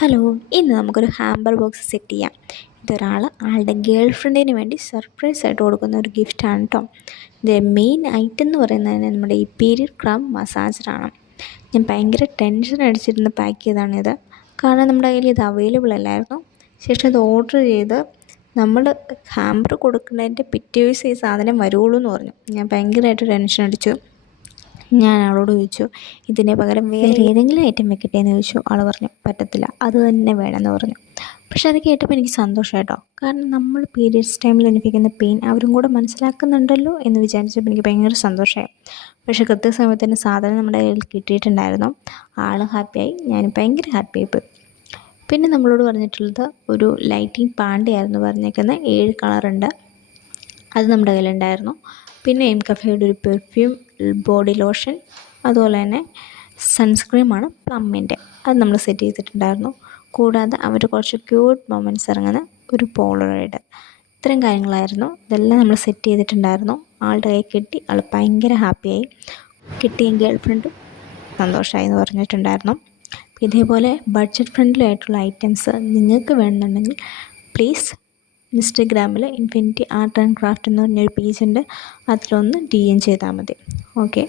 Hello, ഇന്ന് നമുക്കൊരു hamper box set ചെയ്യാം. ആളുടെ ഗേൾ ഫ്രണ്ടിന് വേണ്ടി സർപ്രൈസ് ആയിട്ട് കൊടുക്കുന്ന ഒരു ഗിഫ്റ്റാണ് കേട്ടോ. ഇതിൻ്റെ മെയിൻ ഐറ്റം എന്ന് പറയുന്നത് നമ്മുടെ ഈ പീരിയഡ് ക്രാം മസാജറാണ്. ഞാൻ ഭയങ്കര ടെൻഷൻ അടിച്ചിരുന്ന് പാക്ക് ചെയ്തതാണിത്. കാരണം നമ്മുടെ കയ്യിൽ ഇത് അവൈലബിൾ അല്ലായിരുന്നു. ശേഷം ഇത് ഓർഡർ ചെയ്ത് നമ്മൾ ഹാമ്പർ കൊടുക്കുന്നതിൻ്റെ പിറ്റേ ദിവസം ഈ സാധനം വരുള്ളൂ എന്ന് പറഞ്ഞു. ഞാൻ ഭയങ്കരമായിട്ട് ടെൻഷൻ അടിച്ചു. ഞാൻ അവളോട് ചോദിച്ചു, ഇതിന് പകരം വേറെ ഏതെങ്കിലും ഐറ്റം വെക്കട്ടെ എന്ന് ചോദിച്ചു. ആൾ പറഞ്ഞു പറ്റത്തില്ല, അത് തന്നെ വേണമെന്ന് പറഞ്ഞു. പക്ഷെ അത് കേട്ടപ്പോൾ എനിക്ക് സന്തോഷമായിട്ടോ. കാരണം നമ്മൾ പീരിയഡ്സ് ടൈമിൽ അനുഭവിക്കുന്ന പെയിൻ അവരും കൂടെ മനസ്സിലാക്കുന്നുണ്ടല്ലോ എന്ന് വിചാരിച്ചപ്പോൾ എനിക്ക് ഭയങ്കര സന്തോഷമായി. പക്ഷേ കൃത്യസമയത്ത് തന്നെ സാധനം നമ്മുടെ കയ്യിൽ കിട്ടിയിട്ടുണ്ടായിരുന്നു. ആൾ ഹാപ്പിയായി, ഞാൻ ഭയങ്കര ഹാപ്പിയായിപ്പോയി. പിന്നെ നമ്മളോട് പറഞ്ഞിട്ടുള്ളത് ഒരു ലൈറ്റിംഗ് പാണ്ടയായിരുന്നു പറഞ്ഞേക്കുന്നത്. 7 കളറുണ്ട്, അത് നമ്മുടെ കയ്യിലുണ്ടായിരുന്നു. പിന്നെ എം കഫേയുടെ ഒരു പെർഫ്യൂം ബോഡി ലോഷൻ, അതുപോലെ തന്നെ സൺസ്ക്രീമാണ് പ്ലമ്മിൻ്റെ, അത് നമ്മൾ സെറ്റ് ചെയ്തിട്ടുണ്ടായിരുന്നു. കൂടാതെ അവർ കുറച്ച് ക്യൂട്ട് മൊമെൻറ്റ്സ് ഇറങ്ങുന്ന ഒരു പോളറോയിഡ്, ഇത്രയും കാര്യങ്ങളായിരുന്നു. ഇതെല്ലാം നമ്മൾ സെറ്റ് ചെയ്തിട്ടുണ്ടായിരുന്നു. ആളുടെ കൈ കിട്ടി, ആൾ ഭയങ്കര ഹാപ്പിയായി. കിട്ടിയ ഗേൾ ഫ്രണ്ടും സന്തോഷമായി എന്ന് പറഞ്ഞിട്ടുണ്ടായിരുന്നു. ഇതേപോലെ ബഡ്ജറ്റ് ഫ്രണ്ട്ലി ആയിട്ടുള്ള ഐറ്റംസ് നിങ്ങൾക്ക് വേണമെന്നുണ്ടെങ്കിൽ പ്ലീസ് ഇൻസ്റ്റഗ്രാമിൽ ഇൻഫിനിറ്റി ആർട്ട് ആൻഡ് ക്രാഫ്റ്റ് എന്ന് പറഞ്ഞൊരു പേജുണ്ട്, അതിലൊന്ന് DM ചെയ്താൽ മതി. ഓക്കെ.